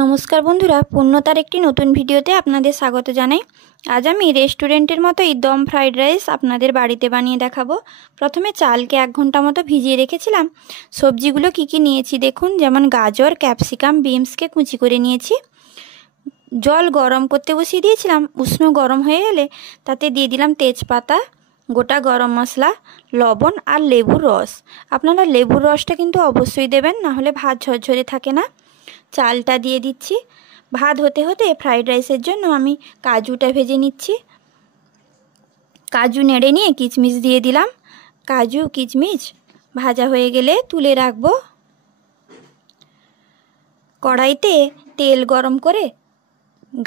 নমস্কার বন্ধুরা, পূর্ণতার একটি নতুন ভিডিওতে আপনাদের স্বাগত জানাই। আজ আমি রেস্টুরেন্টের মতোই দম ফ্রাইড রাইস আপনাদের বাড়িতে বানিয়ে দেখাবো। প্রথমে চালকে 1 ঘন্টা মতো ভিজিয়ে রেখেছিলাম। সবজিগুলো কি কি নিয়েছি দেখুন, যেমন গাজর, ক্যাপসিকাম, বিনসকে কুচি করে নিয়েছি। জল গরম করতে বসিয়ে দিয়েছিলাম। উষ্ণ গরম হয়ে গেলে তাতে দিয়ে দিলাম তেজপাতা, গোটা গরম মশলা, লবণ আর লেবুর রস। আপনারা লেবুর রসটা কিন্তু অবশ্যই দেবেন, না হলে ভাত ঝরঝরে থাকে না। চালটা দিয়ে দিচ্ছি। ভাত হতে হতে ফ্রাইড রাইসের জন্য আমি কাজুটা ভেজে নিচ্ছি। কাজু নেড়ে নিয়ে কিশমিশ দিয়ে দিলাম। কাজু কিশমিশ ভাজা হয়ে গেলে তুলে রাখবো। কড়াইতে তেল গরম করে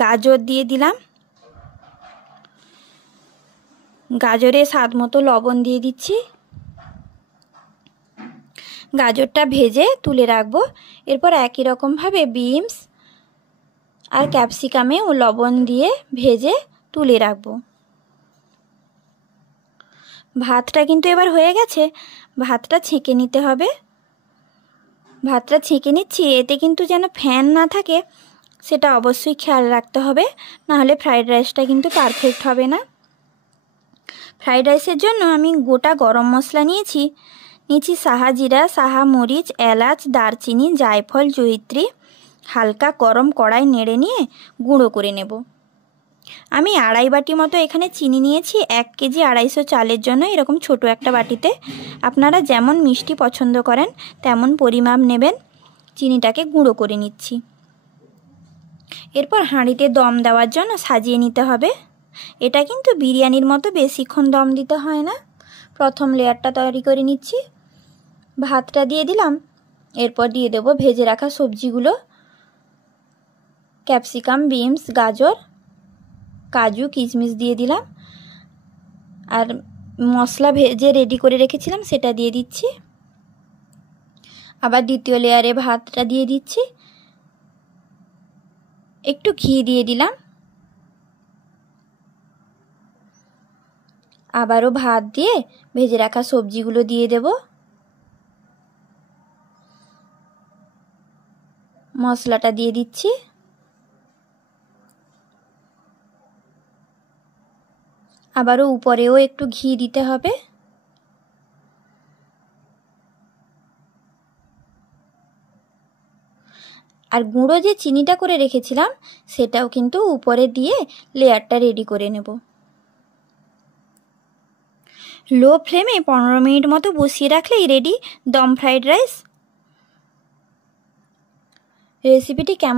গাজর দিয়ে দিলাম। গাজরে স্বাদ মতো লবণ দিয়ে দিচ্ছি। গাজরটা ভেজে তুলে রাখবো। এরপর একই রকমভাবে বিনস আর ক্যাপসিকামেও লবণ দিয়ে ভেজে তুলে রাখবো। ভাতটা কিন্তু এবার হয়ে গেছে। ভাতটা ছেঁকে নিতে হবে। ভাতটা ছেঁকে নিচ্ছি, এতে কিন্তু যেন ফ্যান না থাকে সেটা অবশ্যই খেয়াল রাখতে হবে, না হলে ফ্রাইড রাইসটা কিন্তু পারফেক্ট হবে না। ফ্রাইড রাইসের জন্য আমি গোটা গরম মশলা নিয়েছি। সাহা জিরা, সাহা মরিচ, এলাচ, দারচিনি, জায়ফল, জয়িত্রী। হালকা গরম কড়াই নেড়ে নিয়ে গুঁড়ো করে নেব। আমি 2.5 বাটি মতো এখানে চিনি নিয়েছি। 1 কেজি 250 চালের জন্য এরকম ছোট একটা বাটিতে। আপনারা যেমন মিষ্টি পছন্দ করেন তেমন পরিমাপ নেবেন। চিনিটাকে গুঁড়ো করে নিচ্ছি। এরপর হাঁড়িতে দম দেওয়ার জন্য সাজিয়ে নিতে হবে। এটা কিন্তু বিরিয়ানির মতো বেশিক্ষণ দম দিতে হয় না। প্রথম লেয়ারটা তৈরি করে নিচ্ছি। ভাতটা দিয়ে দিলাম। এরপর দিয়ে দেব ভেজে রাখা সবজিগুলো। ক্যাপসিকাম, বিনস, গাজর, কাজু, কিশমিশ দিয়ে দিলাম। আর মশলা ভেজে রেডি করে রেখেছিলাম সেটা দিয়ে দিচ্ছি। আবার দ্বিতীয় লেয়ারে ভাতটা দিয়ে দিচ্ছি। একটু ঘি দিয়ে দিলাম। আবারও ভাত দিয়ে ভেজে রাখা সবজিগুলো দিয়ে দেব। মশলাটা দিয়ে দিচ্ছি। আবারও উপরেও একটু ঘি দিতে হবে। আর গুঁড়ো যে চিনিটা করে রেখেছিলাম সেটাও কিন্তু উপরে দিয়ে লেয়ারটা রেডি করে নেব। লো ফ্লেমে 15 মিনিট মতো বসিয়ে রাখলেই রেডি দম ফ্রাইড রাইস। রেসিপিটি কেমন